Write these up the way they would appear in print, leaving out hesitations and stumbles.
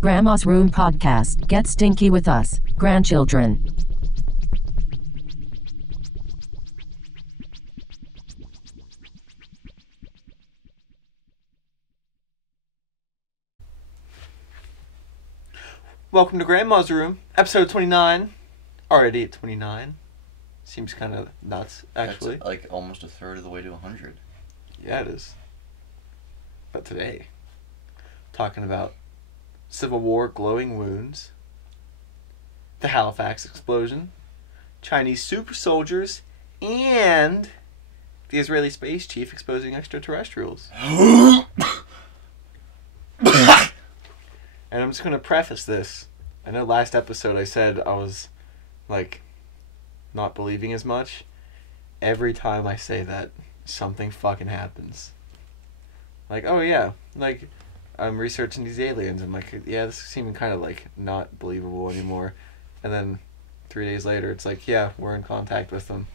Grandma's Room Podcast. Get stinky with us, grandchildren. Welcome to Grandma's Room, episode 29. Already at 29. Seems kind of nuts, actually. That's like almost a third of the way to 100. Yeah, it is. But today, talking about Civil War glowing wounds, the Halifax Explosion, Chinese super soldiers, and the Israeli space chief exposing extraterrestrials. And I'm just going to preface this. I know last episode I said I was, not believing as much. Every time I say that, something fucking happens. Oh yeah, I'm researching these aliens. I'm like, yeah, this is seeming kind of, not believable anymore. And then 3 days later, it's yeah, we're in contact with them.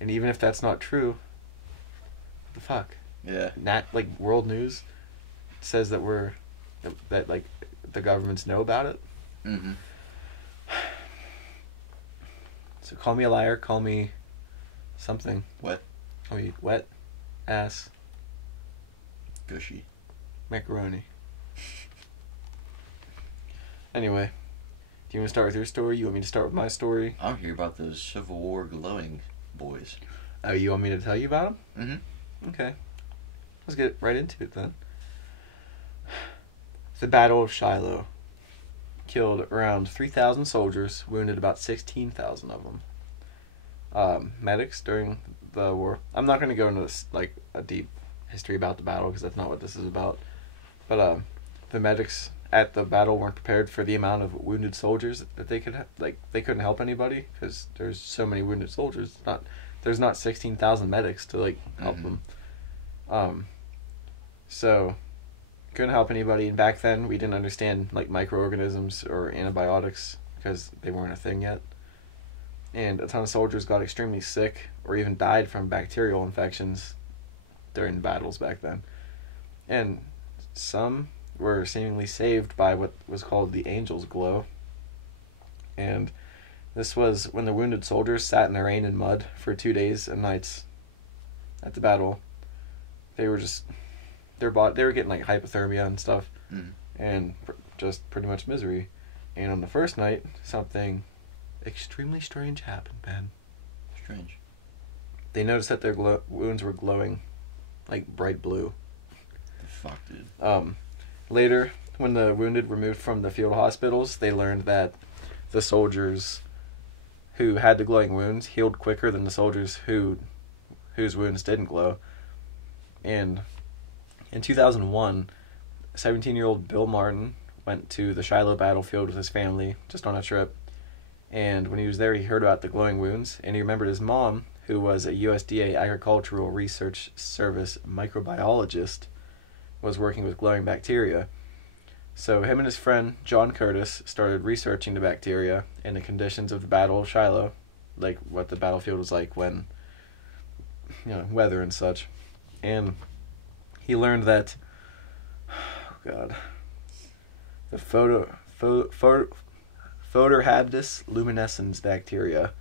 And even if that's not true, what the fuck? Yeah. World News says that the governments know about it. Mm-hmm. So call me a liar, call me something. Wet. Call me wet ass Gushy. macaroni. Anyway, do you want to start with your story? You want me to start with my story? I'm here about those Civil War glowing boys. Oh, you want me to tell you about them? Mm-hmm. Okay. Let's get right into it then. The Battle of Shiloh killed around 3,000 soldiers, wounded about 16,000 of them. Medics during the war. I'm not going to go into this, a deep history about the battle because that's not what this is about. But the medics at the battle weren't prepared for the amount of wounded soldiers that they could they couldn't help anybody because there's so many wounded soldiers. There's not 16,000 medics to help them. So couldn't help anybody, and back then we didn't understand microorganisms or antibiotics because they weren't a thing yet. And a ton of soldiers got extremely sick or even died from bacterial infections during battles back then. And some were seemingly saved by what was called the Angel's Glow. And this was when the wounded soldiers sat in the rain and mud for 2 days and nights at the battle. They were just they were getting hypothermia and stuff, and just pretty much misery. And on the first night, something extremely strange happened, Ben. Strange. They noticed that their wounds were glowing bright blue. The fuck, dude? Later, when the wounded were moved from the field hospitals, they learned that the soldiers who had the glowing wounds healed quicker than the soldiers whose wounds didn't glow. And in 2001, 17-year-old Bill Martin went to the Shiloh battlefield with his family, just on a trip. And when he was there, he heard about the glowing wounds, and he remembered his mom, who was a USDA Agricultural Research Service microbiologist, was working with glowing bacteria. So him and his friend, John Curtis, started researching the bacteria and the conditions of the Battle of Shiloh, what the battlefield was like when, weather and such. And he learned that, the Photorhabdus luminescens bacteria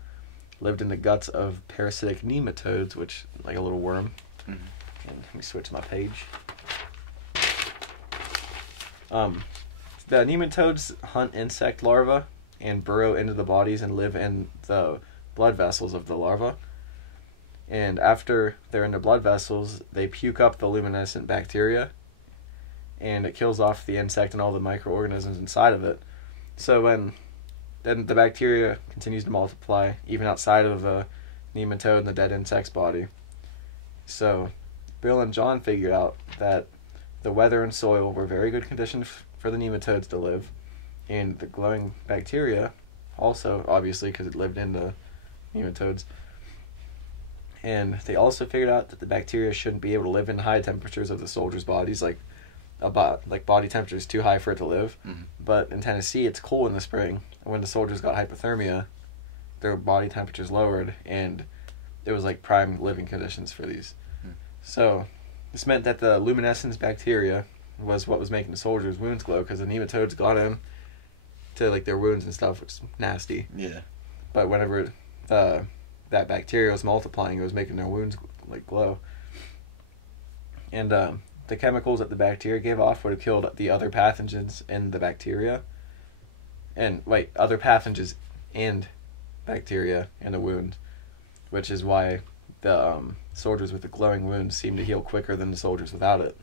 lived in the guts of parasitic nematodes, which, a little worm. Mm-hmm. And let me switch my page. The nematodes hunt insect larvae and burrow into the bodies and live in the blood vessels of the larvae. And after they're in the blood vessels, they puke up the luminescent bacteria, and it kills off the insect and all the microorganisms inside of it. So then the bacteria continues to multiply even outside of the nematode and the dead insect's body. So Bill and John figured out that the weather and soil were very good conditions for the nematodes to live, and the glowing bacteria also, obviously, because it lived in the nematodes. And they also figured out that the bacteria shouldn't be able to live in high temperatures of the soldiers' bodies, body temperature is too high for it to live. Mm-hmm. But in Tennessee, it's cool in the spring. And when the soldiers got hypothermia, their body temperatures lowered, and it was prime living conditions for these. Mm. So this meant that the luminescence bacteria was what was making the soldiers' wounds glow, because the nematodes got in to like their wounds and stuff, which is nasty. Yeah. But whenever that bacteria was multiplying, it was making their wounds like glow. And the chemicals that the bacteria gave off would have killed the other pathogens in the bacteria. And other pathogens and bacteria in the wound, which is why the soldiers with the glowing wounds seem to heal quicker than the soldiers without it.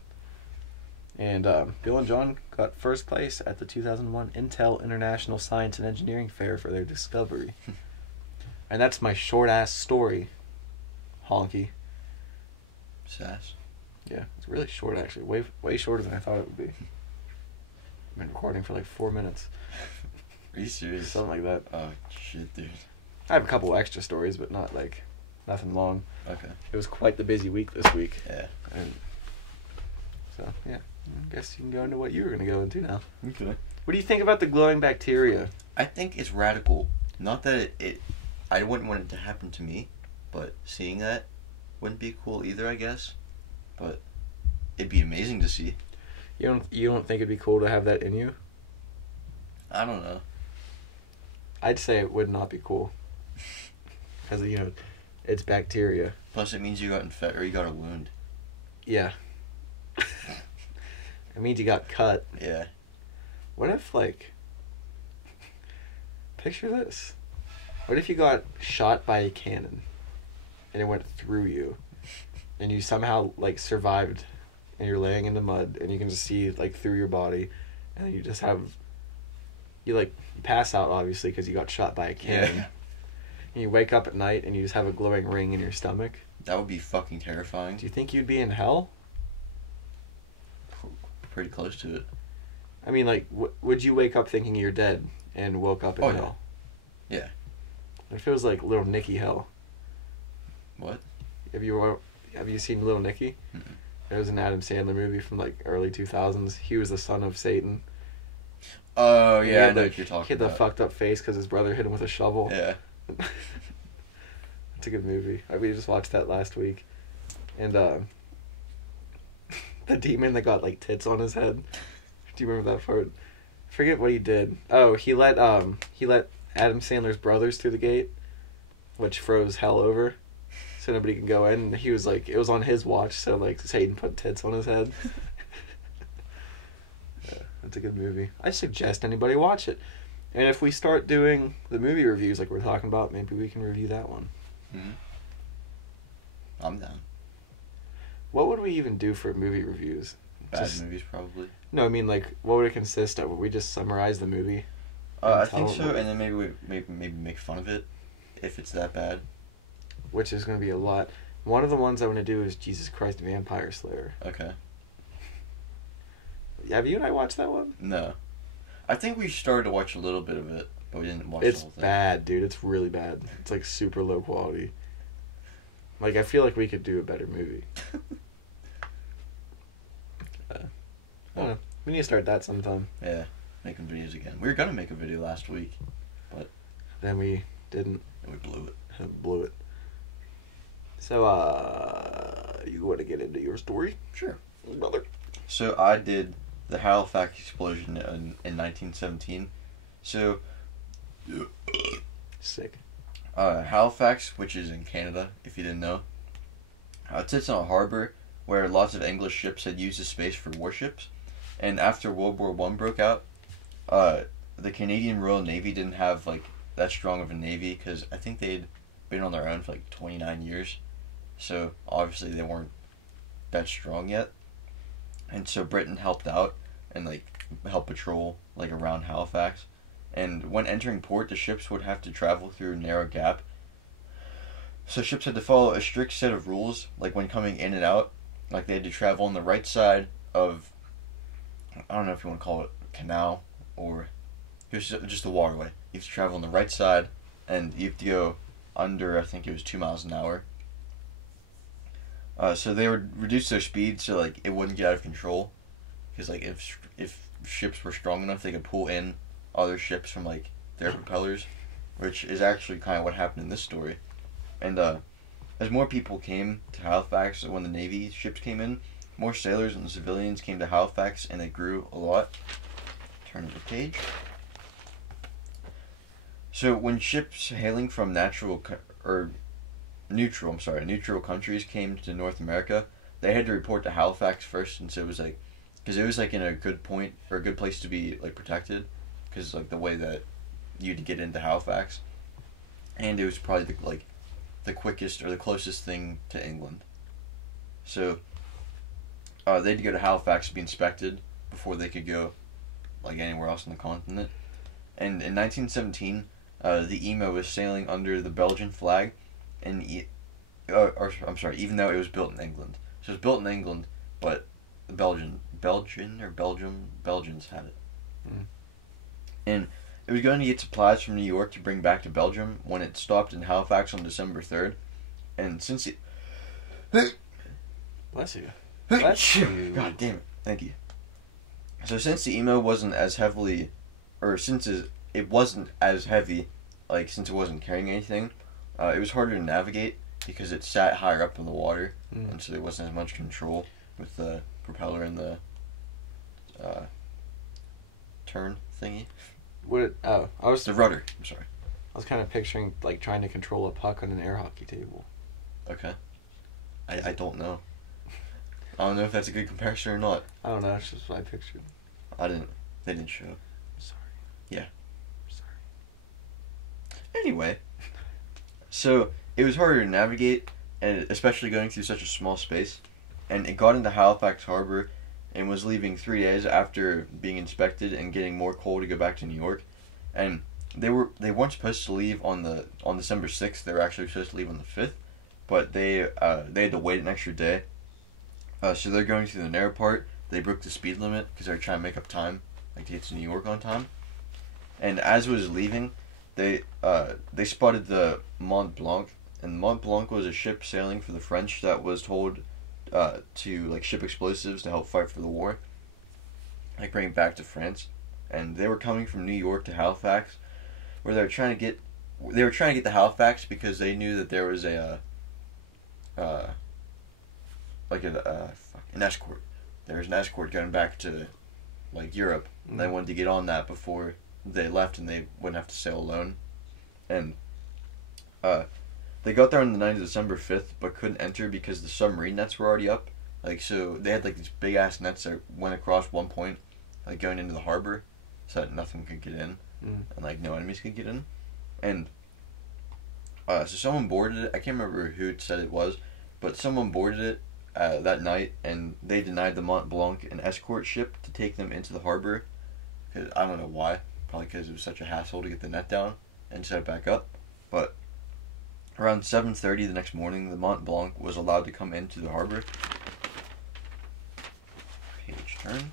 And Bill and John got first place at the 2001 Intel International Science and Engineering Fair for their discovery. And that's my short-ass story, Honky. Sass. Yeah, it's really short, actually. Way shorter than I thought it would be. I've been recording for like 4 minutes. Are you serious? Something like that. Oh, shit, dude. I have a couple extra stories, but not like nothing long. Okay. It was quite the busy week this week. Yeah. And so, yeah. I guess you can go into what you were going to go into now. Okay. What do you think about the glowing bacteria? I think it's radical. Not that it I wouldn't want it to happen to me, but seeing that wouldn't be cool either, I guess. But it'd be amazing to see. You don't think it'd be cool to have that in you? I don't know. I'd say it would not be cool. Because, it's bacteria. Plus, it means you got infected or you got a wound. Yeah. It means you got cut. Yeah. What if, picture this. What if you got shot by a cannon and it went through you and you somehow, survived and you're laying in the mud and you can just see, through your body and you just have... You pass out, obviously, because you got shot by a cannon. Yeah. And you wake up at night and you just have a glowing ring in your stomach. That would be fucking terrifying. Do you think you'd be in hell? Pretty close to it. I mean, would you wake up thinking you're dead and woke up in hell? Yeah. What if it was Little Nicky hell? What? Have you seen Little Nicky? Mm-mm. It was an Adam Sandler movie from early 2000s. He was the son of Satan. Oh, yeah, I know what you're talking He had about. the fucked up face because his brother hit him with a shovel. Yeah. It's a good movie. We just watched that last week. And the demon that got tits on his head. Do you remember that part? I forget what he did. Oh, he let Adam Sandler's brothers through the gate, which froze hell over. So nobody can go in. And he was it was on his watch, so Satan put tits on his head. It's a good movie. I suggest anybody watch it. And if we start doing the movie reviews like we're talking about, maybe we can review that one. Mm-hmm. I'm down. What would we even do for movie reviews? Bad movies, probably. No, I mean, what would it consist of? Would we just summarize the movie? I think so, and then maybe make fun of it, if it's that bad. Which is going to be a lot. One of the ones I want to do is Jesus Christ Vampire Slayer. Okay. Have you and I watched that one? No. I think we started to watch a little bit of it, but we didn't watch the whole thing. It's bad, dude. It's really bad. It's super low quality. I feel like we could do a better movie. I don't know. We need to start that sometime. Yeah, making videos again. We were gonna make a video last week, but then we didn't. And we blew it. Blew it. So, you want to get into your story? Sure. Brother. So I did the Halifax Explosion in 1917. So, sick. Halifax, which is in Canada, if you didn't know, it sits on a harbor where lots of English ships had used the space for warships. And after World War I broke out, the Canadian Royal Navy didn't have that strong of a navy because I think they'd been on their own for 29 years. So obviously they weren't that strong yet. And so Britain helped out and helped patrol around Halifax. And when entering port, the ships would have to travel through a narrow gap. So ships had to follow a strict set of rules, when coming in and out. They had to travel on the right side of, I don't know if you want to call it a canal or just a waterway. You have to travel on the right side, and you have to go under, I think it was 2 miles an hour. So they would reduce their speed so it wouldn't get out of control, because if ships were strong enough, they could pull in other ships from their propellers, which is actually kind of what happened in this story. And as more people came to Halifax when the Navy ships came in, more sailors and civilians came to Halifax, and it grew a lot. Turn the page. So when ships hailing from neutral countries came to North America, they had to report to Halifax first, since it was like, because it was like in a good point or a good place to be like protected, because like the way that you'd get into Halifax, and it was probably the quickest or the closest thing to England. So they had to go to Halifax to be inspected before they could go like anywhere else on the continent. And in 1917, the Emo was sailing under the Belgian flag, and even though it was built in England. So it was built in England, but the Belgians had it. And it was going to get supplies from New York to bring back to Belgium when it stopped in Halifax on December 3rd. And since it... Bless you. Bless you. God damn it. Thank you. So since the Emo wasn't as heavily... Or since it wasn't as heavy, like since it wasn't carrying anything, it was harder to navigate because it sat higher up in the water. And so there wasn't as much control with the propeller and the turn thingy. I was the rudder. I'm sorry. I was kind of picturing like trying to control a puck on an air hockey table. Okay. I don't know. I don't know if that's a good comparison or not. I don't know. That's just what I pictured. They didn't show. Sorry. Yeah. Sorry. Anyway, so it was harder to navigate, and especially going through such a small space. And it got into Halifax Harbor and was leaving 3 days after being inspected and getting more coal to go back to New York. And they weren't supposed to leave on December 6th. They were actually supposed to leave on the 5th, but they had to wait an extra day. So they're going through the narrow part. They broke the speed limit because they were trying to make up time, like to get to New York on time. And as it was leaving, they spotted the Mont Blanc, and Mont Blanc was a ship sailing for the French that was told to like ship explosives to help fight for the war, like bring it back to France. And they were coming from New York to Halifax, where they were trying to get to Halifax because they knew that there was an escort. There was an escort going back to like Europe, and they wanted to get on that before they left, and they wouldn't have to sail alone. And they got there on the night of December 5th, but couldn't enter because the submarine nets were already up. Like, so they had like these big ass nets that went across one point, like going into the harbor, so that nothing could get in, and like no enemies could get in. And so someone boarded it. I can't remember who said it was, but someone boarded it that night, and they denied the Mont Blanc an escort ship to take them into the harbor. Cause I don't know why. Probably because it was such a hassle to get the net down and set it back up. But around 7:30 the next morning, the Mont Blanc was allowed to come into the harbor. Page turn.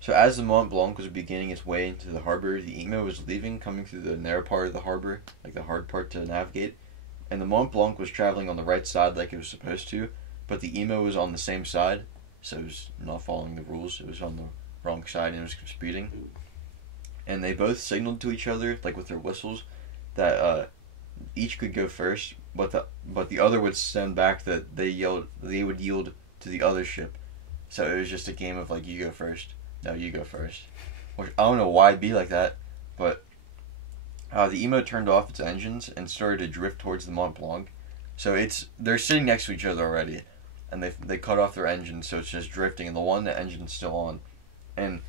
So as the Mont Blanc was beginning its way into the harbor, the Emo was leaving, coming through the narrow part of the harbor, like the hard part to navigate. And the Mont Blanc was traveling on the right side like it was supposed to, but the Emo was on the same side, so it was not following the rules. It was on the wrong side and it was speeding. And they both signaled to each other, like with their whistles, that each could go first, but the other would send back that they would yield to the other ship. So it was just a game of like, you go first, no, you go first. Which I don't know why it'd be like that, but the Emo turned off its engines and started to drift towards the Mont Blanc. So they're sitting next to each other already, and they cut off their engines, so it's just drifting, and the engine's still on. And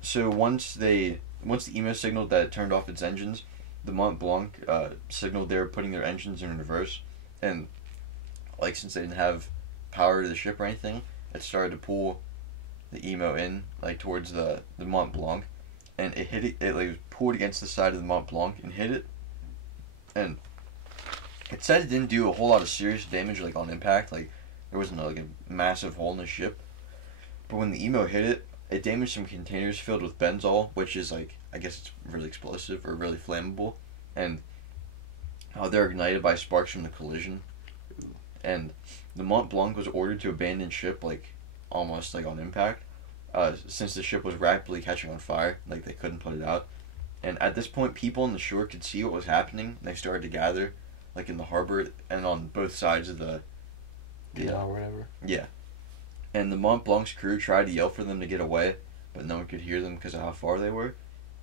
so once the Emo signaled that it turned off its engines, the Mont Blanc signaled they were putting their engines in reverse, and like since they didn't have power to the ship or anything, it started to pull the Emo in like towards the Mont Blanc, and it hit it. It like pulled against the side of the Mont Blanc and hit it, and it said it didn't do a whole lot of serious damage like on impact. Like there wasn't like a massive hole in the ship, but when the Emo hit it, it damaged some containers filled with benzol, which is like, I guess it's really explosive or really flammable, and they're ignited by sparks from the collision. And the Mont Blanc was ordered to abandon ship like almost like on impact, since the ship was rapidly catching on fire, like they couldn't put it out. And at this point, people on the shore could see what was happening. They started to gather, like in the harbor and on both sides of the Yeah, or whatever. Yeah. And the Mont Blanc's crew tried to yell for them to get away, but no one could hear them because of how far they were.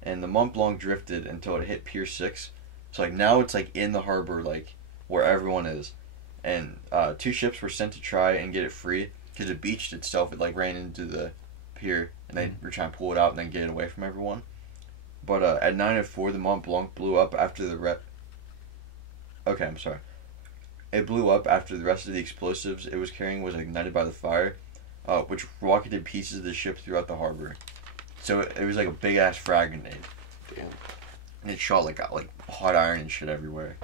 And the Mont Blanc drifted until it hit Pier 6. So, like, now it's, like, in the harbor, like, where everyone is. And 2 ships were sent to try and get it free because it beached itself. It, like, ran into the pier, and they were trying to pull it out and then get it away from everyone. But at 9:04, the Mont Blanc blew up after the Okay, I'm sorry. It blew up after the rest of the explosives it was carrying was ignited by the fire, which rocketed pieces of the ship throughout the harbor. So it was like a big ass frag grenade. Damn. And it shot like hot iron and shit everywhere.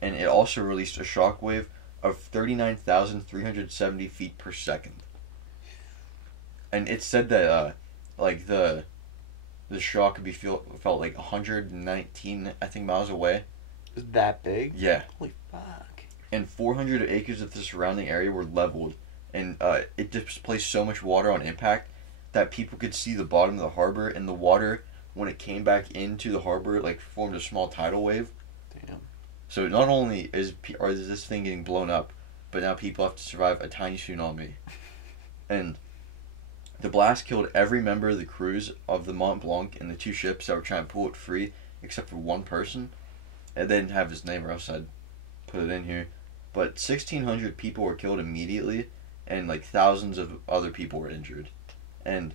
And it also released a shockwave of 39,370 feet per second. And it said that like the shock could be felt like 119 I think miles away. Is that big? Yeah. Holy fuck. And 400 acres of the surrounding area were leveled, and it displaced so much water on impact that people could see the bottom of the harbor, and the water, when it came back into the harbor, like formed a small tidal wave. Damn. So not only is this thing getting blown up, but now people have to survive a tiny tsunami. And the blast killed every member of the crews of the Mont Blanc and the 2 ships that were trying to pull it free, except for one person. And they didn't have his name, or else I'd put it in here. But 1,600 people were killed immediately, and like thousands of other people were injured. And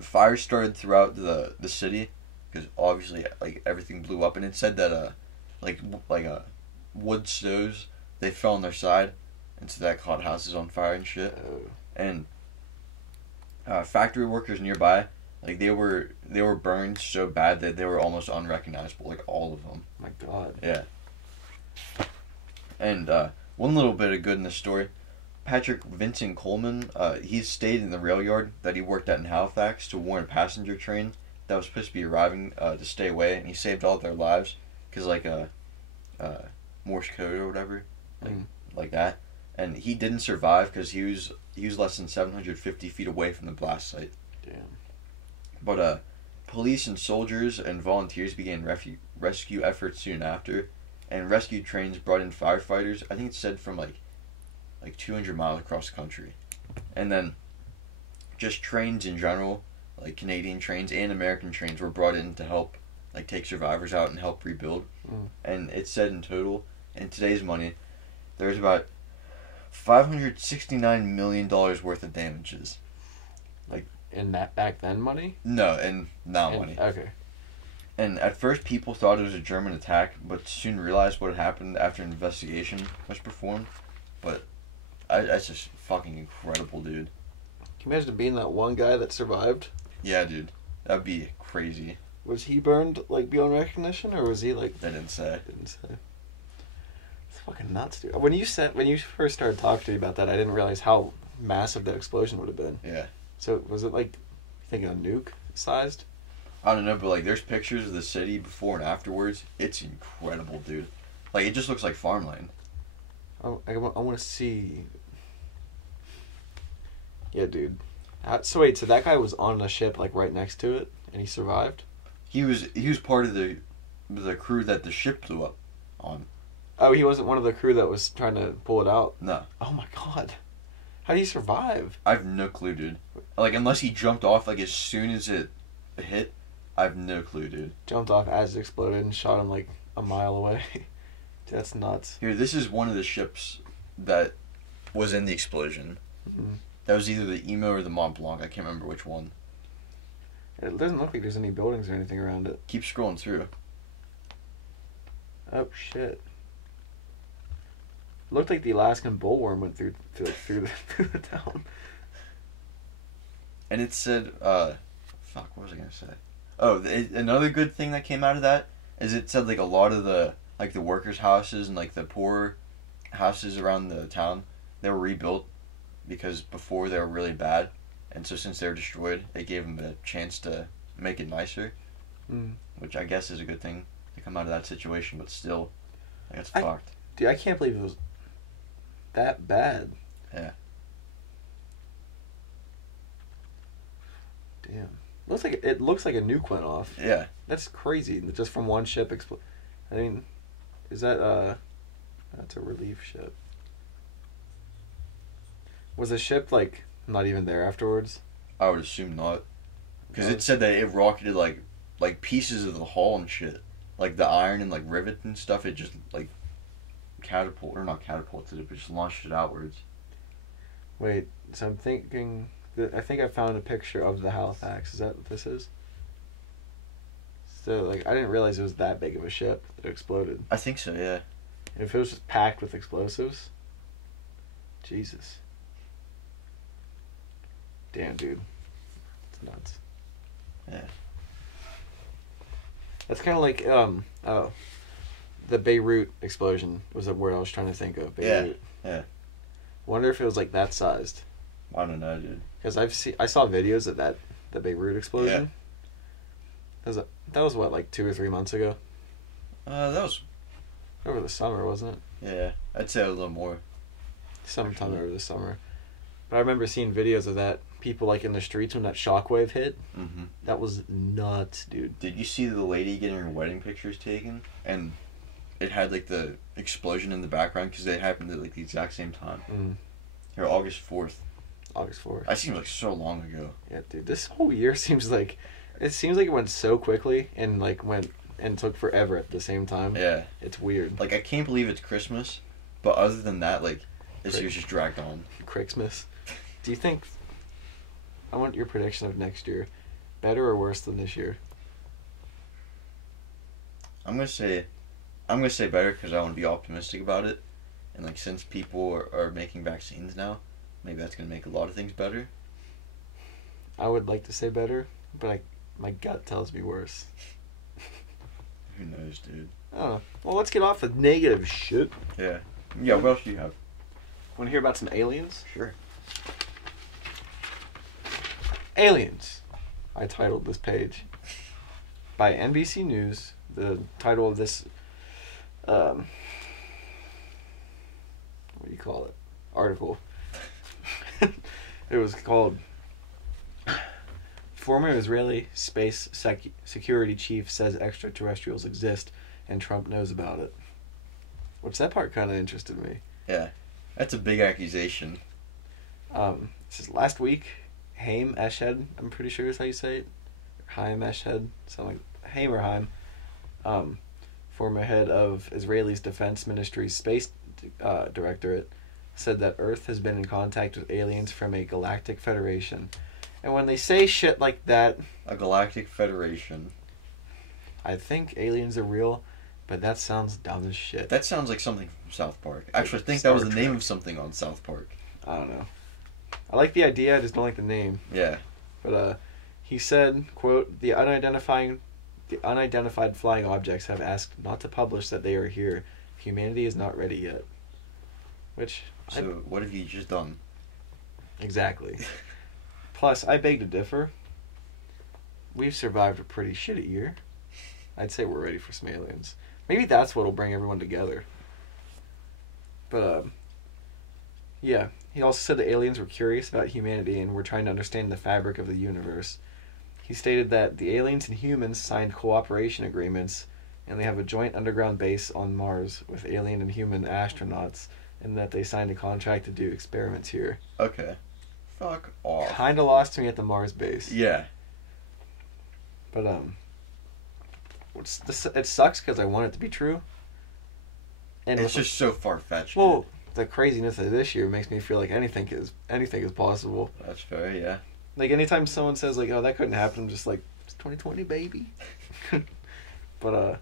fires started throughout the city, because obviously like everything blew up. And it said that wood stoves, they fell on their side, and so that caught houses on fire and shit. Oh. And factory workers nearby, like they were burned so bad that they were almost unrecognizable, like all of them. My God. Yeah. And one little bit of good in this story, Patrick Vincent Coleman, he stayed in the rail yard that he worked at in Halifax to warn a passenger train that was supposed to be arriving to stay away, and he saved all their lives because like Morse code or whatever, like that. And he didn't survive because he was less than 750 feet away from the blast site. Damn. But police and soldiers and volunteers began rescue efforts soon after, and rescue trains brought in firefighters. I think it said from like 200 miles across the country. And then just trains in general, like Canadian trains and American trains, were brought in to help like take survivors out and help rebuild. And it said in total, in today's money, there's about $569 million worth of damages. Like in that back then money? No, and now money. Okay. And at first people thought it was a German attack, but soon realized what had happened after an investigation was performed. But that's just fucking incredible, dude. Can you imagine being that one guy that survived? Yeah, dude. That'd be crazy. Was he burned like beyond recognition, or was he like? They didn't say. It's fucking nuts, dude. When you first started talking to me about that, I didn't realize how massive that explosion would have been. Yeah. So was it like, you think a nuke sized? I don't know, but like there's pictures of the city before and afterwards. It's incredible, dude. Like it just looks like farmland. I want to see. Yeah, dude. So wait, so that guy was on a ship like right next to it, and he survived? He was part of the crew that the ship blew up on. Oh, he wasn't one of the crew that was trying to pull it out? No. Oh my God. How do you survive? I have no clue, dude. Like unless he jumped off like as soon as it hit, I have no clue, dude. Jumped off as it exploded and shot him like a mile away. Dude, that's nuts. Here, this is one of the ships that was in the explosion. Mm-hmm. That was either the Emo or the Mont Blanc. I can't remember which one. It doesn't look like there's any buildings or anything around it. Keep scrolling through. Oh shit! Looked like the Alaskan bullworm went through the town. And it said, fuck, what was I gonna say? Oh, another good thing that came out of that is it said like a lot of the workers' houses and like the poor houses around the town, they were rebuilt because before they were really bad, and so since they were destroyed, it gave them a chance to make it nicer, which I guess is a good thing to come out of that situation. But still, like, it's fucked. Dude, I can't believe it was that bad. Yeah. Damn. It looks like a nuke went off. Yeah. That's crazy. Just from one ship I mean, is that that's a relief ship. Was the ship like not even there afterwards? I would assume not, because it said that it rocketed like pieces of the hull and shit, like the iron and like rivet and stuff. It just like not catapulted it, but just launched it outwards. Wait, so I'm thinking that I think I found a picture of the Halifax. Is that what this is? So like I didn't realize it was that big of a ship that exploded. I think so, yeah. And if it was just packed with explosives, Jesus. Damn, dude. It's nuts. Yeah. That's kind of like, the Beirut explosion was the word I was trying to think of. Beirut. Yeah. Wonder if it was like that sized. I don't know, dude. Because I saw videos of the Beirut explosion. Yeah. That was what, like 2 or 3 months ago? That was over the summer, wasn't it? Yeah, I'd say a little more. Sometime over the summer. But I remember seeing videos of that. People like in the streets when that shockwave hit. Mm-hmm. That was nuts, dude. Did you see the lady getting her wedding pictures taken? And it had like the explosion in the background because they happened at like the exact same time. Mm. Here, August 4th. August 4th. That seems like so long ago. Yeah, dude. This whole year seems like it went so quickly and like went and took forever at the same time. Yeah. It's weird. Like I can't believe it's Christmas, but other than that, like this year's just dragged on. Christmas. Do you think? I want your prediction of next year. Better or worse than this year? I'm gonna say better because I want to be optimistic about it, and like since people are making vaccines now, maybe that's gonna make a lot of things better. I would like to say better, but my gut tells me worse. Who knows, dude? Oh, well, let's get off the negative shit. Yeah. Yeah. What else do you have? Want to hear about some aliens? Sure. Aliens. I titled this page by NBC News. The title of this, what do you call it? Article. It was called Former Israeli Space Security Chief Says Extraterrestrials Exist and Trump Knows About It. Which that part kind of interested me. Yeah. That's a big accusation. This is last week. Haim Eshed, I'm pretty sure is how you say it. Haim Eshed, something like Haim or Haim. Former head of Israel's Defense Ministry's Space Directorate, said that Earth has been in contact with aliens from a galactic federation. And when they say shit like that... A galactic federation. I think aliens are real, but that sounds dumb as shit. That sounds like something from South Park. Actually, I think that was the name of something on South Park. I don't know. I like the idea, I just don't like the name. Yeah. But he said, quote, the unidentified flying objects have asked not to publish that they are here. Humanity is not ready yet. Which... So, what have you just done? Exactly. Plus, I beg to differ. We've survived a pretty shitty year. I'd say we're ready for some aliens. Maybe that's what'll bring everyone together. But, yeah. He also said the aliens were curious about humanity and were trying to understand the fabric of the universe. He stated that the aliens and humans signed cooperation agreements, and they have a joint underground base on Mars with alien and human astronauts, and that they signed a contract to do experiments here. Okay. Fuck off. Kinda lost me at the Mars base. Yeah. But, it sucks because I want it to be true. And it's just so far-fetched. Well, the craziness of this year makes me feel like anything is possible. That's fair, yeah. Like, anytime someone says, like, oh, that couldn't happen, I'm just like, it's 2020, baby. But,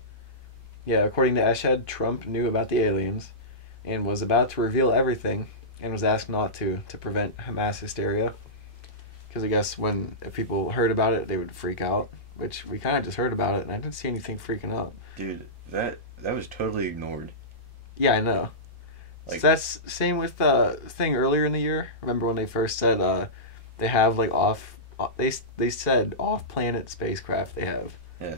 yeah, according to Eshed, Trump knew about the aliens and was about to reveal everything and was asked not to prevent mass hysteria. Because I guess if people heard about it, they would freak out, which we kind of just heard about it, and I didn't see anything freaking out. Dude, that was totally ignored. Yeah, I know. Like, so that's same with the thing earlier in the year. Remember when they first said they have like they said off-planet spacecraft they have. Yeah.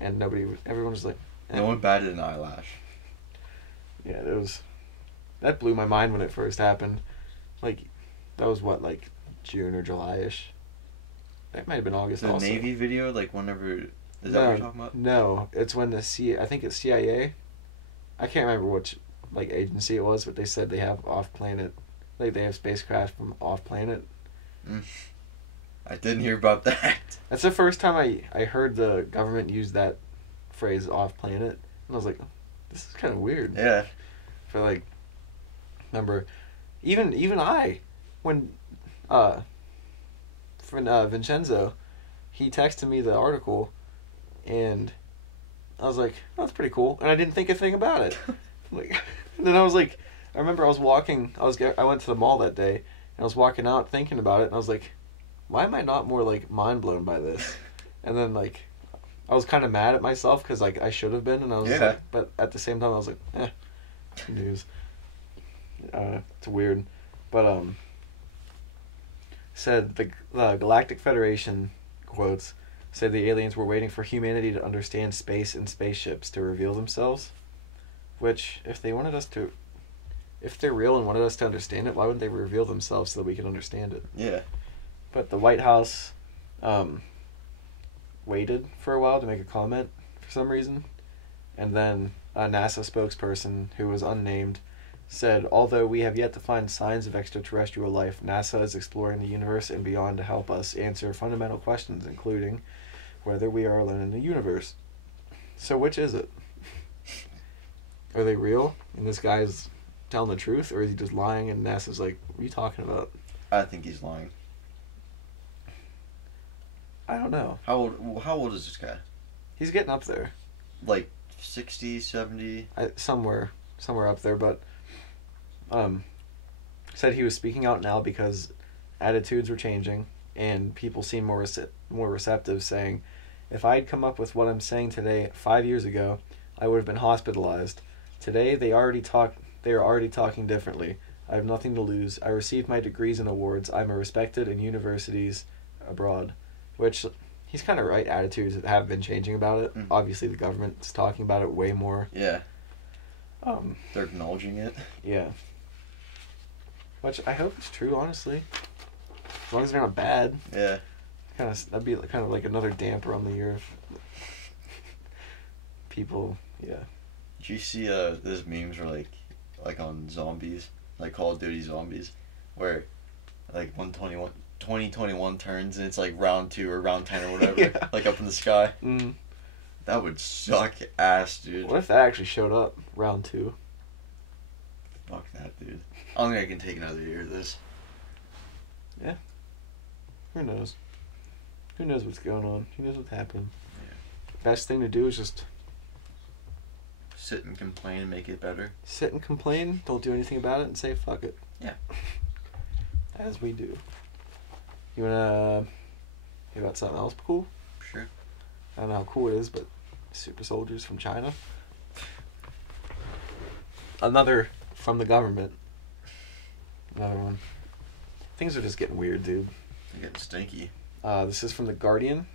And everyone was like... No one batted an eyelash. Yeah, that blew my mind when it first happened. Like, that was what, like June or July-ish? That might have been August the also. Navy video, like whenever... Is that what you're talking about? No, it's when I think it's CIA. I can't remember which like agency it was, but they said they have off-planet Like they have spacecraft from off planet. I didn't hear about that. That's the first time I heard the government use that phrase off planet. And I was like, this is kind of weird. Yeah. For like, remember, even when Vincenzo, he texted me the article, and I was like, oh, that's pretty cool, and I didn't think a thing about it. Like, and then I was like, I remember I was walking, I went to the mall that day, and I was walking out thinking about it, and I was like, why am I not more like mind blown by this? And then like, I was kind of mad at myself because like I should have been, and I was like, but at the same time I was like, news. It's weird, but said the Galactic Federation, quotes, said the aliens were waiting for humanity to understand space and spaceships to reveal themselves. Which, if they're real and wanted us to understand it, why wouldn't they reveal themselves so that we could understand it? Yeah. But the White House waited for a while to make a comment for some reason, and then a NASA spokesperson who was unnamed said, although we have yet to find signs of extraterrestrial life, NASA is exploring the universe and beyond to help us answer fundamental questions, including whether we are alone in the universe. So which is it? Are they real and this guy's telling the truth, or is he just lying and NASA's like, what are you talking about? I think he's lying. I don't know. How old is this guy? He's getting up there. Like 60, 70? Somewhere up there, but said he was speaking out now because attitudes were changing and people seem more receptive, saying, if I'd come up with what I'm saying today 5 years ago, I would have been hospitalized. Today they are already talking differently. I have nothing to lose. I received my degrees and awards. I'm a respected in universities abroad. Which, he's kind of right. Attitudes have been changing about it. Mm-hmm. Obviously the government's talking about it way more. Yeah. They're acknowledging it. Yeah. Which I hope it's true, honestly. As long as they're not bad. Yeah. That'd be kind of like another damper on the year. People, yeah. Did you see those memes where like on zombies, like Call of Duty zombies, where like 2021 turns and it's like round 2 or round 10 or whatever, yeah. Like up in the sky? Mm. That would suck ass, dude. What if that actually showed up round 2? Fuck that, dude. I don't think I can take another year of this. Yeah. Who knows? Who knows what's going on? Who knows what's happening? Yeah. Best thing to do is just sit and complain and make it better. Sit and complain, don't do anything about it, and say fuck it. Yeah. As we do. You wanna hear about something else cool? Sure. I don't know how cool it is, but super soldiers from China. Another from the government. Another one. Things are just getting weird, dude. They're getting stinky. This is from The Guardian.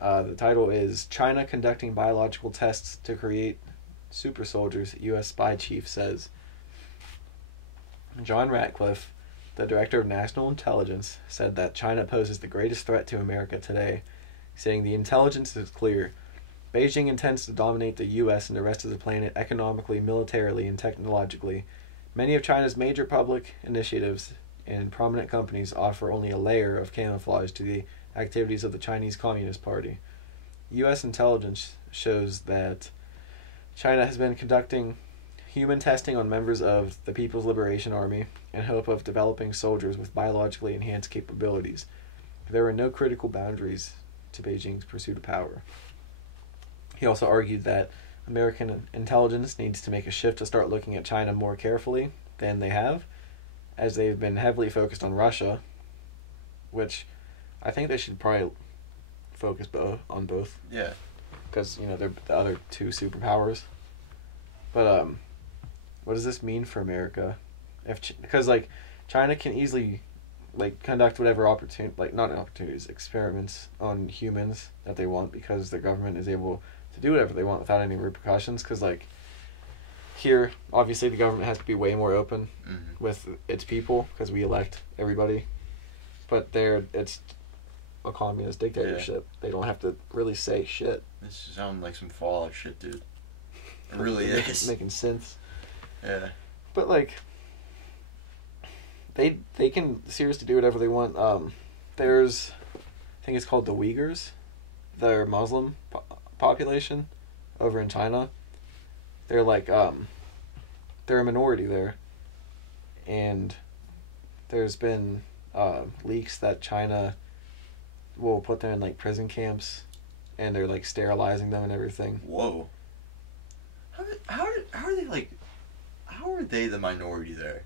The title is China Conducting Biological Tests to Create Super Soldiers, U.S. Spy Chief Says. John Ratcliffe, the Director of National Intelligence, said that China poses the greatest threat to America today, saying the intelligence is clear. Beijing intends to dominate the U.S. and the rest of the planet economically, militarily, and technologically. Many of China's major public initiatives and prominent companies offer only a layer of camouflage to the activities of the Chinese Communist Party. U.S. intelligence shows that China has been conducting human testing on members of the People's Liberation Army in hope of developing soldiers with biologically enhanced capabilities. There are no critical boundaries to Beijing's pursuit of power. He also argued that American intelligence needs to make a shift to start looking at China more carefully than they have, as they've been heavily focused on Russia, which I think they should probably focus on both. Yeah. Because, they're the other two superpowers. But, what does this mean for America? Because, China can easily, conduct whatever experiments on humans that they want, because their government is able to do whatever they want without any repercussions. Because, here, obviously, the government has to be way more open with its people, because we elect everybody. But it's a communist dictatorship. Yeah. They don't have to really say shit. This sounds like some Fallout shit, dude. It really is. Making sense. Yeah. But, they can seriously do whatever they want. There's, I think it's called the Uyghurs. They're Muslim population over in China. They're like they're a minority there, and there's been leaks that China will put them in like prison camps, and they're like sterilizing them and everything. Whoa. How are they like? How are they the minority there?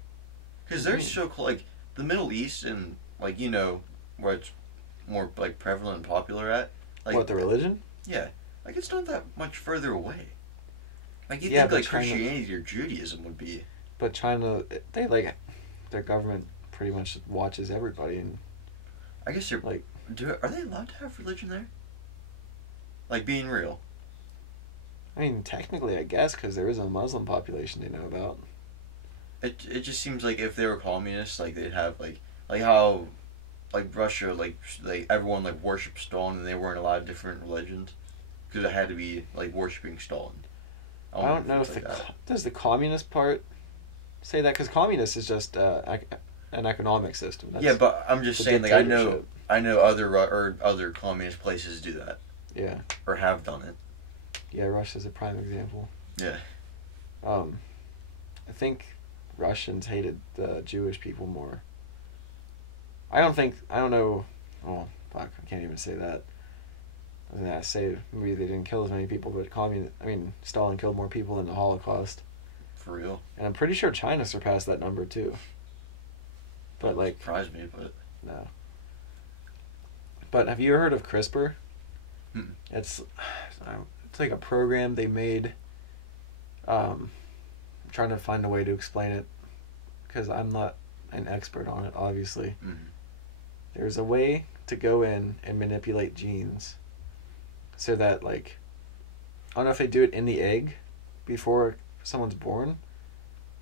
Because they're so like the Middle East and like where it's more like prevalent and popular at. Like, what, the religion? Yeah, like it's not that much further away. Like you Yeah, think but like China- Christianity or Judaism would be. But China, they like their government pretty much watches everybody, and I guess they're like, are they allowed to have religion there? Like being real. I mean, technically, I guess, because there is a Muslim population they know about. It just seems like if they were communists, like they'd have like how like Russia like everyone like worshipped Stalin and they weren't allowed different religions because it had to be like worshipping Stalin. I don't know if does the communist part say that, because communist is just an economic system. Yeah, but I'm just saying, like I know other communist places do that. Yeah. Or have done it. Yeah, Russia's a prime example. Yeah. I think Russians hated the Jewish people more. I don't know. Oh, fuck, I can't even say that. I was gonna say maybe they didn't kill as many people, but Stalin killed more people in the Holocaust. For real. And I'm pretty sure China surpassed that number too. But like, surprised me, but no. But have you heard of CRISPR? Mm-mm. It's like a program they made. I'm trying to find a way to explain it, because I'm not an expert on it, obviously. Mm-hmm. There's a way to go in and manipulate genes so that, like, I don't know if they do it in the egg before someone's born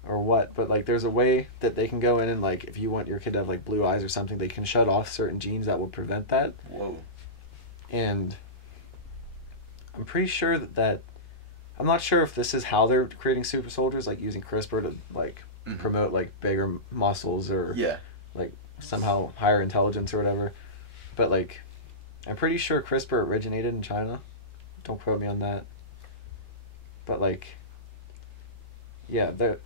or what, but like there's a way that they can go in and, like, if you want your kid to have like blue eyes or something, they can shut off certain genes that will prevent that. Whoa. And I'm pretty sure that I'm not sure if this is how they're creating super soldiers, like using CRISPR to like Mm-hmm. promote like bigger muscles or Yeah. like somehow higher intelligence or whatever. But like, I'm pretty sure CRISPR originated in China. Don't quote me on that. But like, yeah, the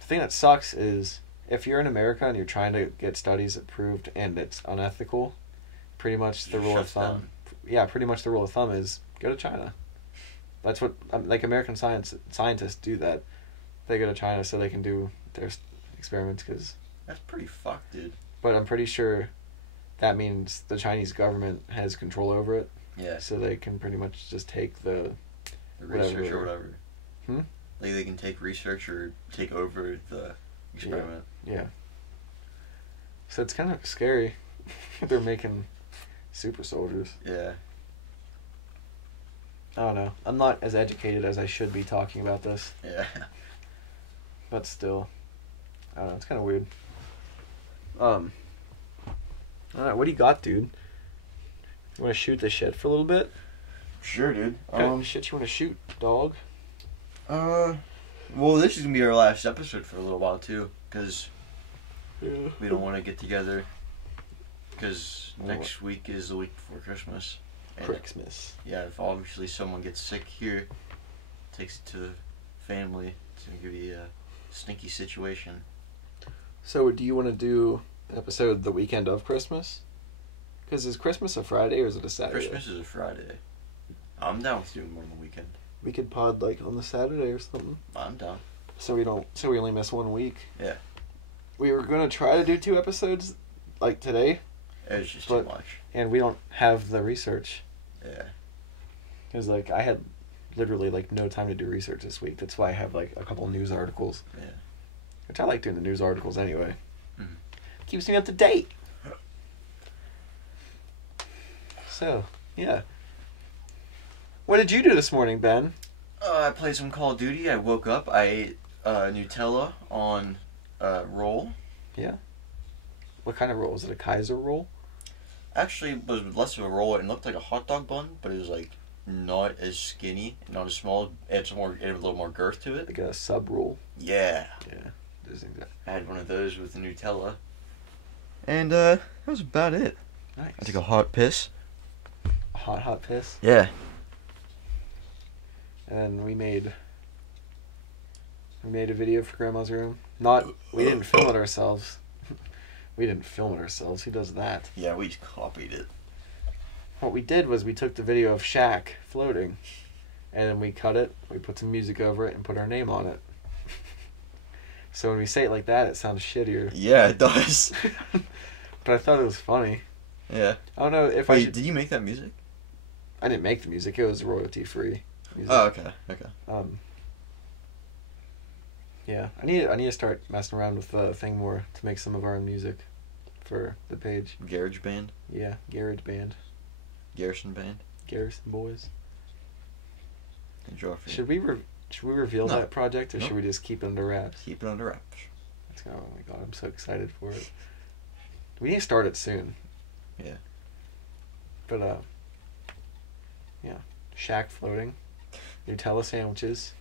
thing that sucks is if you're in America and you're trying to get studies approved and it's unethical, pretty much the rule of thumb. Yeah, pretty much the rule of thumb is go to China. That's what like American scientists do that. They go to China so they can do their experiments, because that's pretty fucked, dude. But I'm pretty sure that means the Chinese government has control over it. Yeah. So they can pretty much just take the research or whatever. Hmm? Like they can take research or take over the experiment. Yeah. So it's kind of scary. They're making super soldiers. Yeah. I don't know. I'm not as educated as I should be talking about this. Yeah. But still, I don't know. It's kind of weird. I don't know. What do you got, dude? You want to shoot the shit for a little bit? Sure, dude. What kind of shit you want to shoot, dog? Well, this is gonna be our last episode for a little while too, because Yeah. we don't want to get together. Because next week is the week before Christmas. And Christmas. yeah, if obviously someone gets sick here, takes it to the family, it's gonna be a stinky situation. So, do you want to do an episode the weekend of Christmas? Because is Christmas a Friday or is it a Saturday? Christmas is a Friday. I'm down with doing more on the weekend. We could pod like on the Saturday or something. I'm down. So we only miss 1 week. Yeah. We were gonna try to do 2 episodes, like today. It was just too much. And we don't have the research. Yeah. Because like I had literally like no time to do research this week. That's why I have like a couple news articles. Yeah. Which I like doing the news articles anyway. Mm-hmm. Keeps me up to date. So, yeah. What did you do this morning, Ben? I played some Call of Duty. I woke up. I ate Nutella on roll. Yeah. What kind of roll? Was it a Kaiser roll? Actually, it was less of a roll. It looked like a hot dog bun, but it was like not as skinny, not as small. It had a little more girth to it. Like a sub roll? Yeah. Yeah. I had one of those with the Nutella. And that was about it. Nice. I took a hot piss. A hot piss. Yeah. And then we made a video for Grandma's room. We didn't film it ourselves. We didn't film it ourselves. Who does that? Yeah, we just copied it. What we did was we took the video of Shaq floating, and then we cut it, we put some music over it, and put our name on it. So when we say it like that, it sounds shittier. Yeah, it does. But I thought it was funny. Yeah. I don't know if Wait, did you make that music? I didn't make the music. It was royalty-free music. Oh, okay. Yeah, I need to start messing around with the thing more to make some of our own music for the page. Garage band? Yeah, Garage Band. Garrison band? Garrison Boys. Enjoy. Should we reveal No. that project, or No. should we just keep it under wraps? Keep it under wraps. Oh my god, I'm so excited for it. We need to start it soon. Yeah. But yeah, Shaq floating, Nutella sandwiches,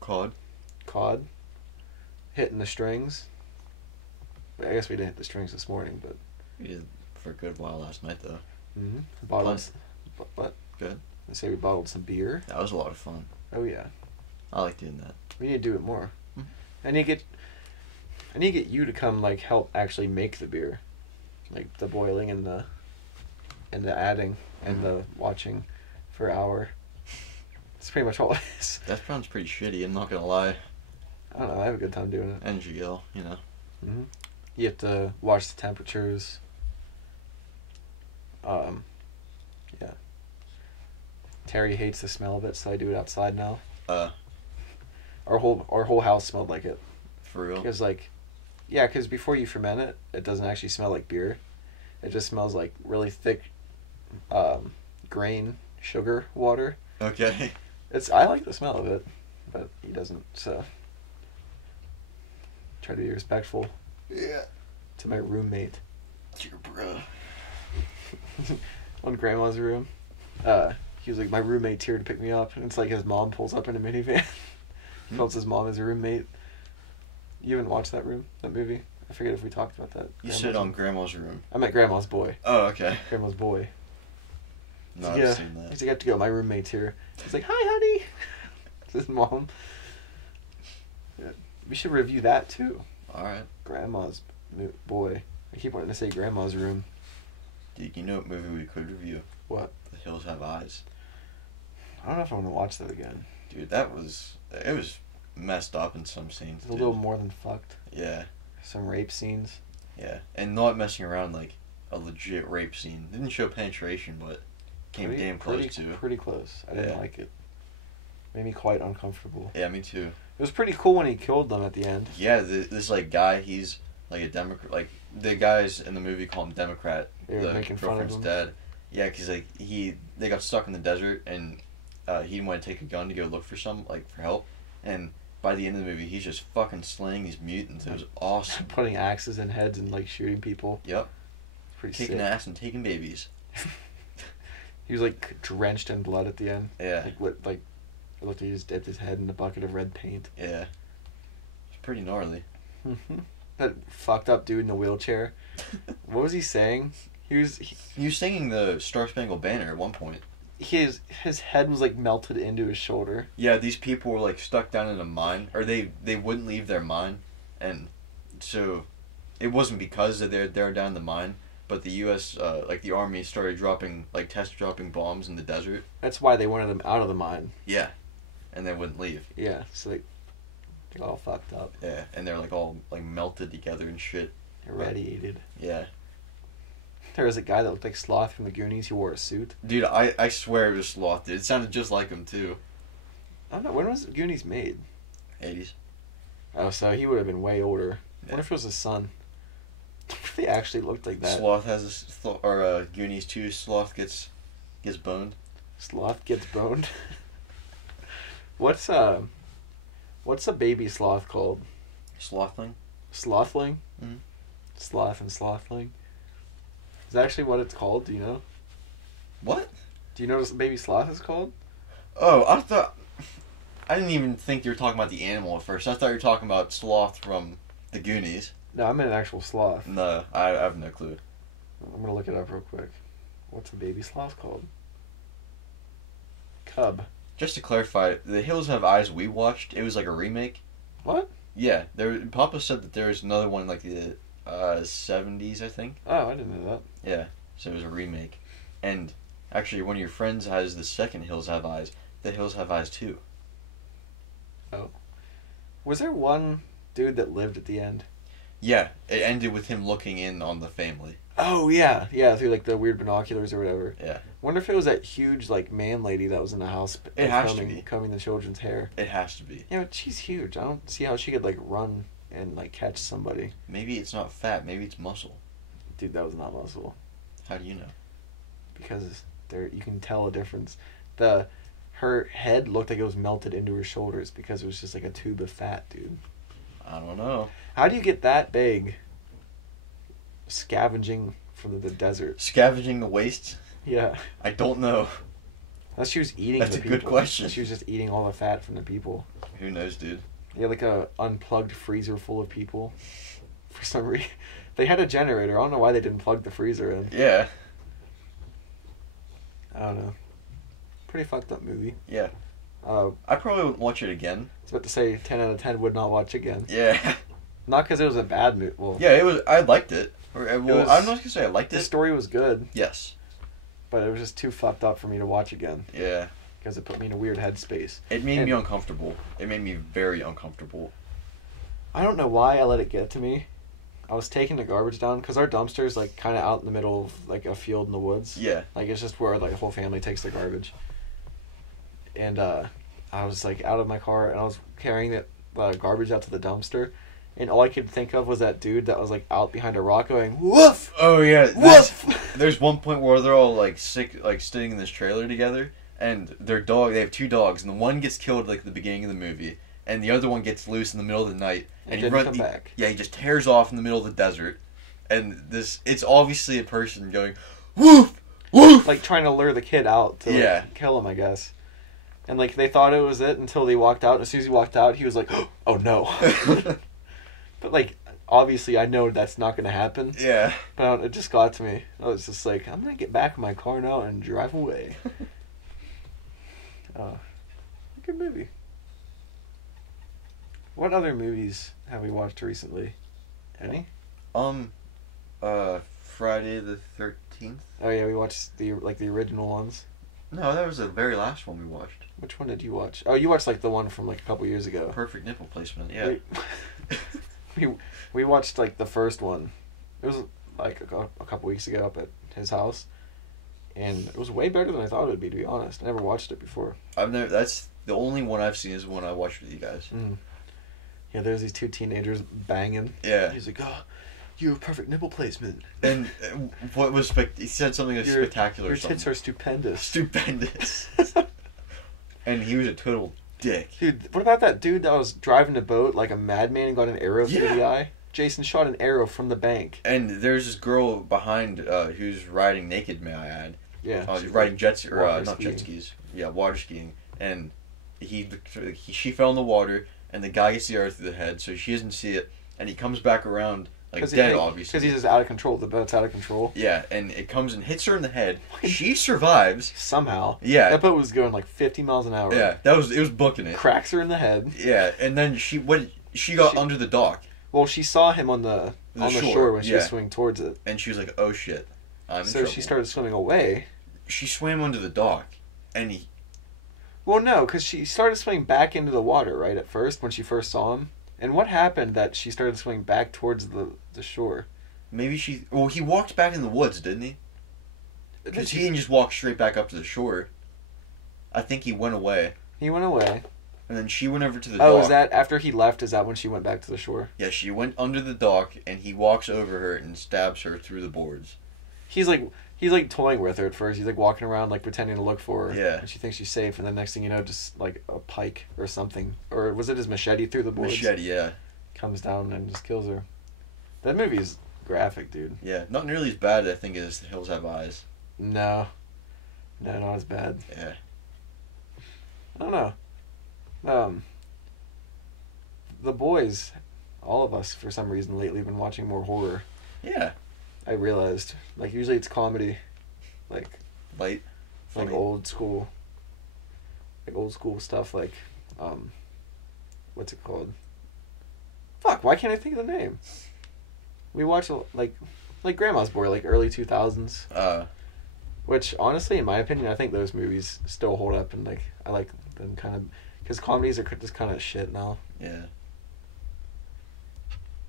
Cod. hitting the strings. I guess we didn't hit the strings this morning, but We did for a good while last night, though. bottled. What? Good. I say we bottled some beer. That was a lot of fun. Oh yeah, I like doing that. we need to do it more. Mhm. I need to get you to come like help actually make the beer, like the boiling and the adding and the watching for an hour. That's pretty much all it is. That sounds pretty shitty, I'm not gonna lie. I don't know. I have a good time doing it. NGL, you know. You have to watch the temperatures. Yeah. Terry hates the smell of it, so I do it outside now. Our whole house smelled like it. For real? Because before you ferment it, it doesn't actually smell like beer. It just smells like really thick, grain sugar water. Okay. I like the smell of it, but he doesn't. So try to be respectful. Yeah. To my roommate. It's your bro. On Grandma's room. He was like, my roommate's here to pick me up. And it's like his mom pulls up in a minivan. He calls his mom as a roommate. You haven't watched that movie? I forget if we talked about that. You said on Grandma's room. I meant Grandma's boy. Oh, okay. Grandma's boy. No, I've seen that. He's like, I have to go. My roommate's here. He's like, hi, honey. It's his mom. Yeah. We should review that, too. Alright. Grandma's boy. I keep wanting to say Grandma's room. Dude, you know what movie we could review? What? The Hills Have Eyes. I don't know if I want to watch that again. Dude, it was messed up in some scenes. It's a little more than fucked. Yeah. Some rape scenes. Yeah. And not messing around like a legit rape scene. Didn't show penetration, but came damn close to. Pretty close. I didn't like it. Made me quite uncomfortable. Yeah, me too. It was pretty cool when he killed them at the end. Yeah, this like guy, he's like a Democrat. Like the guys in the movie call him Democrat. They were making fun of girlfriend's him. dad. Yeah, because like they got stuck in the desert and he didn't want to take a gun to go look for for help. And by the end of the movie, he's just fucking slaying these mutants. It was awesome. Putting axes in heads and like shooting people. Yep. Pretty Kicking sick. ass and taking babies. He was like drenched in blood at the end. Yeah. It looked like he just dipped his head in a bucket of red paint. Yeah. It's pretty gnarly. That fucked up dude in the wheelchair. What was he saying? He was singing the Star Spangled Banner at one point. His head was like melted into his shoulder. Yeah, these people were like stuck down in a mine, or they wouldn't leave their mine, and so it wasn't because they're down in the mine, but the U.S. Like the army started test dropping bombs in the desert. That's why they wanted them out of the mine. Yeah, and they wouldn't leave. Yeah, so they got all fucked up. Yeah, and they're like all like melted together and shit. Irradiated. Yeah. There was a guy that looked like Sloth from the Goonies who wore a suit. Dude, I swear it was Sloth, dude. It sounded just like him, too. I don't know, when was Goonies made? 80s. Oh, so he would have been way older. Yeah. What if it was his son? If they actually looked like that. Sloth has Goonies 2, Sloth gets boned. Sloth gets boned? What's a baby sloth called? Slothling? Slothling? Mm-hmm. Sloth and slothling? Is that actually what it's called? Do you know? What? Do you know what a baby sloth is called? Oh, I didn't even think you were talking about the animal at first. I thought you were talking about Sloth from the Goonies. No, I meant an actual sloth. No, I have no clue. I'm gonna look it up real quick. What's a baby sloth called? Cub. Just to clarify, The Hills Have Eyes we watched, it was like a remake. What? Yeah, Papa said that there was another one in like the 70s, I think. Oh, I didn't know that. Yeah, so it was a remake. And actually, one of your friends has the second Hills Have Eyes. The Hills Have Eyes too. Oh. Was there one dude that lived at the end? Yeah, it ended with him looking in on the family. Oh, yeah. Yeah, through like the weird binoculars or whatever. Yeah. Wonder if it was that huge like man lady that was in the house It has to be. combing the children's hair. It has to be. Yeah, but she's huge. I don't see how she could like run and like catch somebody. Maybe it's not fat, maybe it's muscle. Dude, that was not muscle. How do you know? Because there you can tell a difference. Her head looked like it was melted into her shoulders because it was just like a tube of fat, dude. I don't know. How do you get that big scavenging from the desert? Scavenging the waste? Yeah. I don't know. Unless she was eating That's the a people. good question. Unless she was just eating all the fat from the people. Who knows, dude? Yeah, like a unplugged freezer full of people. For some reason. They had a generator. I don't know why they didn't plug the freezer in. Yeah. I don't know. Pretty fucked up movie. Yeah. I probably wouldn't watch it again. I was about to say 10 out of 10 would not watch again. Yeah. Not because it was a bad movie. Well, Yeah, it was. I liked it. I'm not gonna say I liked the it. story was good, Yes. but it was just too fucked up for me to watch again. Yeah. Because it put me in a weird headspace. It made me uncomfortable. It made me very uncomfortable. I don't know why I let it get to me. I was taking the garbage down because our dumpster is like kind of out in the middle of like a field in the woods. Yeah. Like it's just where like the whole family takes their garbage. And I was like out of my car and I was carrying the garbage out to the dumpster, and all I could think of was that dude that was like out behind a rock going woof. Oh yeah. Woof. There's one point where they're all like sick, like sitting in this trailer together, and their dog. They have two dogs, and the one gets killed like at the beginning of the movie, and the other one gets loose in the middle of the night, and he didn't come back. Yeah, he just tears off in the middle of the desert, and it's obviously a person going woof woof, Like trying to lure the kid out to like, kill him, I guess. And like they thought it was it until they walked out. And as soon as he walked out, he was like, "Oh no!" But like, obviously, I know that's not going to happen. Yeah. But it just got to me. I was just like, I'm gonna get back in my car now and drive away. Good movie. What other movies have we watched recently? Any? Friday the 13th. Oh yeah, we watched the original ones. No, that was the very last one we watched. Which one did you watch? Oh, you watched like the one from like a couple years ago. Perfect nipple placement. Yeah. We watched like the first one. It was like a couple weeks ago up at his house, and it was way better than I thought it would be. To be honest, I never watched it before. That's the only one I've seen is the one I watched with you guys. Mm. Yeah, there's these two teenagers banging. Yeah. He's like, "Oh, you have perfect nipple placement." And what was he said something that's spectacular. Your tits are stupendous. Stupendous. And he was a total dick. Dude, what about that dude that was driving the boat like a madman and got an arrow through the eye? Jason shot an arrow from the bank. And there's this girl behind who's riding naked, may I add. Yeah. She's riding jet skis. Yeah, water skiing. And she fell in the water, and the guy gets the arrow through the head, so she doesn't see it. And he comes back around, like dead, obviously. Because he's just out of control. The boat's out of control. Yeah, and it comes and hits her in the head. She survives. Somehow. Yeah. That boat was going like 50 miles an hour. Yeah, it was booking it. Cracks her in the head. Yeah, and then she got under the dock. Well, she saw him on the shore when she was swimming towards it. And she was like, oh shit, I'm in trouble. So she started swimming away. She swam under the dock, and he... Well, no, because she started swimming back into the water, right, at first, when she first saw him. And what happened that she started swimming back towards the shore? Maybe she... Well, he walked back in the woods, didn't he? Because he didn't just walk straight back up to the shore. I think he went away. He went away. And then she went over to the dock. Oh, is that after he left? Is that when she went back to the shore? Yeah, she went under the dock, and he walks over her and stabs her through the boards. He's like toying with her at first. He's like walking around like pretending to look for her. Yeah. And she thinks she's safe, and then next thing you know, just like a pike or something, or was it his machete through the boards? Machete, yeah. Comes down and just kills her. That movie is graphic, dude. Yeah, not nearly as bad, I think, as The Hills Have Eyes. No, not as bad. Yeah. I don't know. Um, the boys, all of us, for some reason lately, have been watching more horror. Yeah. I realized, like, usually it's comedy, like Light. like Funny. old school stuff, like what's it called? Fuck, why can't I think of the name? We watch like Grandma's Boy, like early 2000s. Which, honestly, in my opinion, I think those movies still hold up, and like I like them kind of, because comedies are just kind of shit now. Yeah.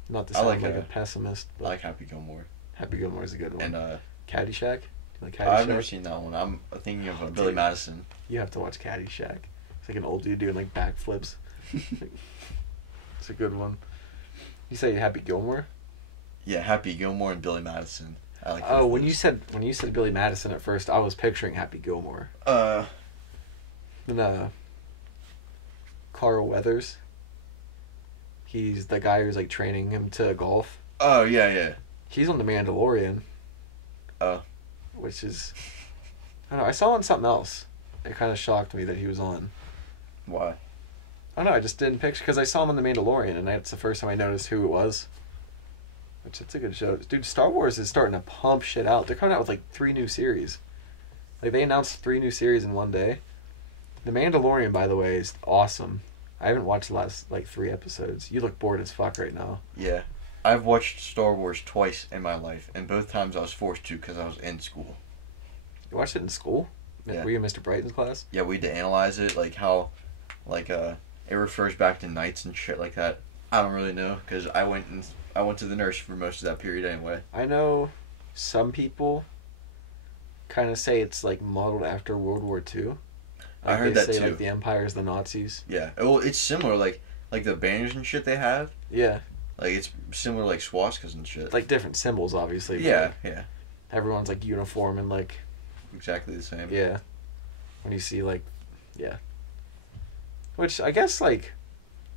Not to I sound like, like a pessimist, I but like Happy Gilmore. Happy Gilmore is a good one. And Caddyshack? Do you like Caddyshack? I've never seen that one. I'm thinking of Billy dude. Madison. You have to watch Caddyshack. It's like an old dude doing like backflips. It's a good one. You say Happy Gilmore? Yeah, Happy Gilmore and Billy Madison. I like. Oh, when you said Billy Madison at first, I was picturing Happy Gilmore. And Carl Weathers. He's the guy who's like training him to golf. Oh yeah. He's on The Mandalorian. Which is, I don't know. I saw on something else. It kind of shocked me that he was on. Why? I don't know. I just didn't picture, because I saw him on The Mandalorian, and that's the first time I noticed who it was. Which, it's a good show. Dude, Star Wars is starting to pump shit out. They're coming out with like 3 new series. Like, they announced 3 new series in one day. The Mandalorian, by the way, is awesome. I haven't watched the last like 3 episodes. You look bored as fuck right now. Yeah. I've watched Star Wars twice in my life, and both times I was forced to because I was in school. You watched it in school? Yeah. Were you in Mr. Brighton's class? Yeah, we had to analyze it, like how, like it refers back to knights and shit like that. I don't really know because I went to the nurse for most of that period anyway. I know some people kind of say it's like modeled after World War II. Like, I heard they that say, too. Like the Empire's the Nazis. Yeah. Well, it's similar, like the banners and shit they have. Yeah. Like it's similar, like swastikas and shit. Like different symbols, obviously. But yeah, like, yeah. everyone's like uniform and like. Exactly the same. Yeah. When you see like, yeah. Which I guess like,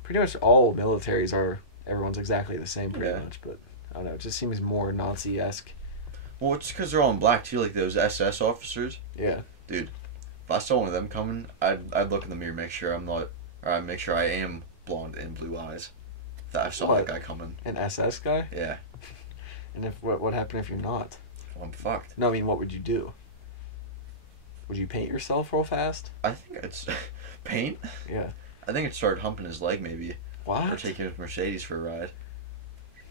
pretty much all militaries are. Everyone's exactly the same, pretty much. But I don't know. It just seems more Nazi-esque. Well, it's because they're all in black too, like those SS officers. Yeah. Dude, if I saw one of them coming, I'd look in the mirror, make sure I'm not, or I'd make sure I am blonde and blue eyes. If I saw What? that guy coming. An SS guy? Yeah. And if what happened if you're not? Well, I'm fucked. No, I mean, what would you do? Would you paint yourself real fast? I think it's paint. Yeah. I think it started humping his leg maybe. What? Or taking his Mercedes for a ride.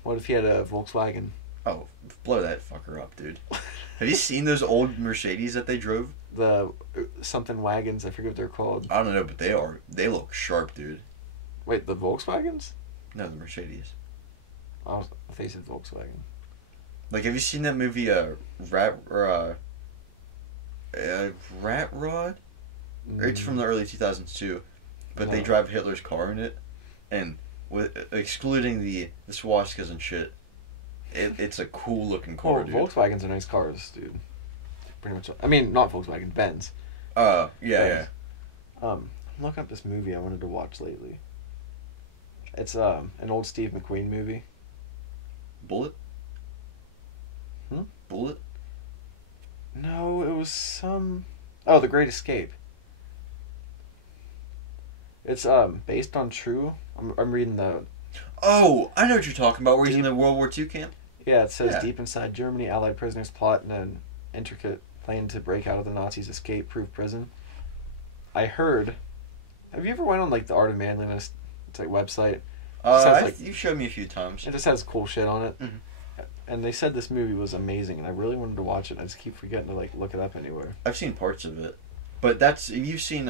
What if he had a Volkswagen? Oh, blow that fucker up, dude. Have you seen those old Mercedes that they drove? The something wagons, I forget what they're called. I don't know, but they look sharp, dude. Wait, the Volkswagens? No, the Mercedes. I thought you said Volkswagen. Like, have you seen that movie, Rat Rod? It's from the early 2000s too, but they No. drive Hitler's car in it, and with excluding the swastikas and shit, it's a cool looking car, Oh, dude. Volkswagens are nice cars, dude. Pretty much. I mean, not Volkswagen, Benz. Yeah. I'm looking up this movie I wanted to watch lately. It's an old Steve McQueen movie. Bullet? Hmm? Bullet? No, it was some. Oh, The Great Escape. It's based on true. I'm reading the. Oh, I know what you're talking about, where he's in the World War II camp. Yeah, it says Yeah. deep inside Germany, Allied prisoners plot in an intricate plan to break out of the Nazis' escape-proof prison. I heard. Have you ever went on like the Art of Manliness? It's like website. You showed me a few times. It just has cool shit on it. Mhm. And they said this movie was amazing, and I really wanted to watch it. And I just keep forgetting to like look it up anywhere. I've seen parts of it, but you've seen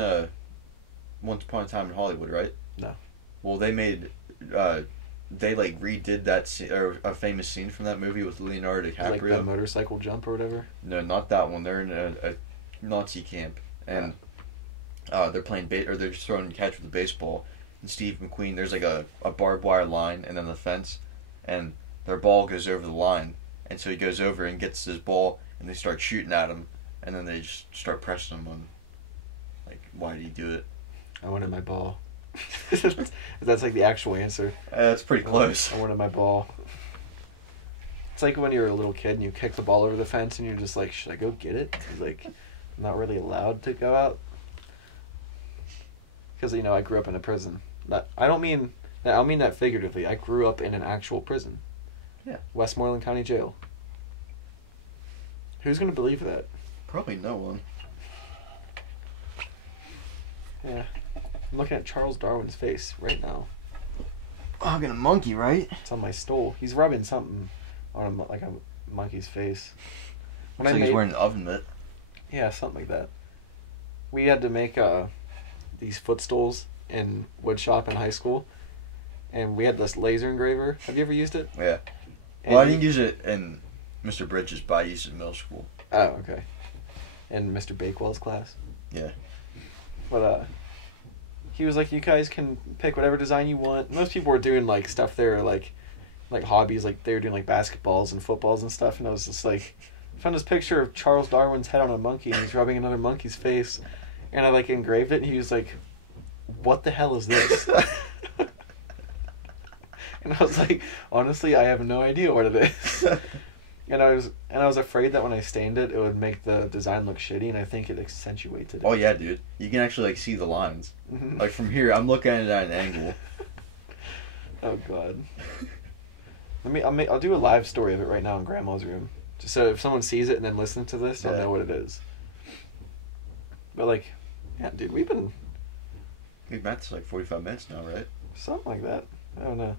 Once Upon a Time in Hollywood, right? No. Well, they made they like redid that scene, or a famous scene from that movie with Leonardo DiCaprio. Like the motorcycle jump or whatever. No, not that one. They're in a Nazi camp, and they're playing or they're just throwing catch with a baseball. And Steve McQueen, there's like a barbed wire line, and then the fence, and their ball goes over the line, and so he goes over and gets his ball, and they start shooting at him, and then they just start pressing him on, like, why did he do it? I wanted my ball. That's like the actual answer. That's pretty close. I wanted my ball. It's like when you're a little kid and you kick the ball over the fence and you're just like, should I go get it? Like, I'm not really allowed to go out. Because, you know, I grew up in a prison. I don't mean that figuratively. I grew up in an actual prison. Yeah. Westmoreland County Jail. Who's going to believe that? Probably no one. Yeah. I'm looking at Charles Darwin's face right now. Oh, got a monkey, right? It's on my stole. He's rubbing something on a monkey's face. Looks like he's wearing an oven mitt. Yeah, something like that. We had to make these footstools in woodshop in high school, and we had this laser engraver. Have you ever used it? Yeah. And Well, I didn't use it in Mr. Bridges, but I used it in middle school. Oh, okay. In Mr. Bakewell's class? Yeah. But, he was like, you guys can pick whatever design you want. Most people were doing, like, stuff there, like hobbies, like, they were doing, like, basketballs and footballs and stuff, and I was just like, I found this picture of Charles Darwin's head on a monkey, and he's rubbing another monkey's face, and I, like, engraved it, and he was like, what the hell is this? And I was like, honestly, I have no idea what it is. And I was afraid that when I stained it, it would make the design look shitty, and I think it accentuates it. Oh yeah, dude. You can actually like see the lines. Mm-hmm. Like from here, I'm looking at it at an angle. Oh god. I'll do a live story of it right now in Grandma's room, just so if someone sees it and then listens to this, they'll know what it is. But like, yeah, dude, we've been Matt to like 45 minutes now, right? something like that. I don't know.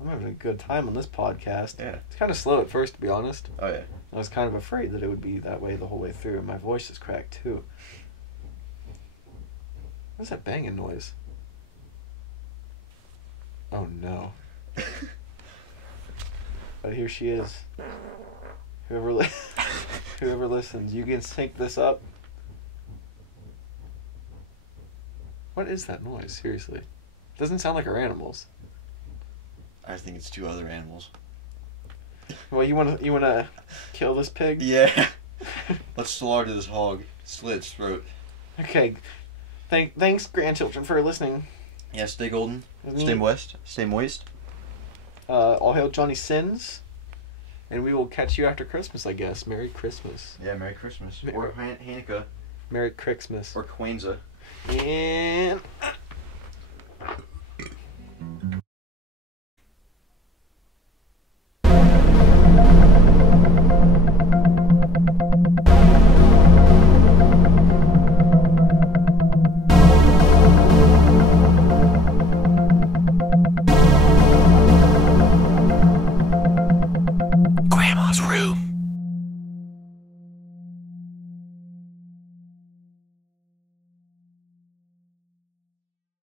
I'm having a good time on this podcast. Yeah. It's kind of slow at first, to be honest. Oh yeah. I was kind of afraid that it would be that way the whole way through, and my voice is cracked too. What's that banging noise? Oh no. But here she is. Whoever listens, you can sync this up. What is that noise? Seriously. Doesn't sound like our animals. I think it's two other animals. Well, you wanna kill this pig? Yeah. Let's slaughter this hog. Slit its throat. Okay. Thanks, grandchildren, for listening. Yeah, stay golden. Isn't Stay it? moist. Stay moist. All hail Johnny Sins. And we will catch you after Christmas, I guess. Merry Christmas. Yeah, Merry Christmas. Or Hanukkah. Merry Christmas. Or Kwanzaa. And...